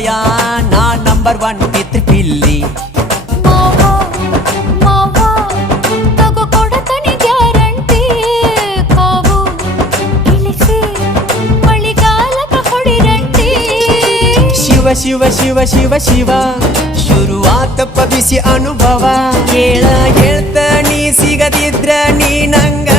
ಭಯ ನಾ ನಂಬರ್ 1 ಪಿತೃ ಪಿಲ್ಲಿ ತಗೋ ಕೊಡತನಿ ಗ್ಯಾರಂಟಿ ಕಾವು ಇಳಿಸಿ ಮಳಿಗಾಲಕ ಹೊಡಿರಂಟಿ ಶಿವ ಶಿವ ಶಿವ ಶಿವ ಶಿವ ಶುರುವಾತಪ್ಪ ಬಿಸಿ ಅನುಭವ ಕೇಳ ಹೇಳ್ತ ನೀ ಸಿಗದಿದ್ರ ನೀ ನಂಗ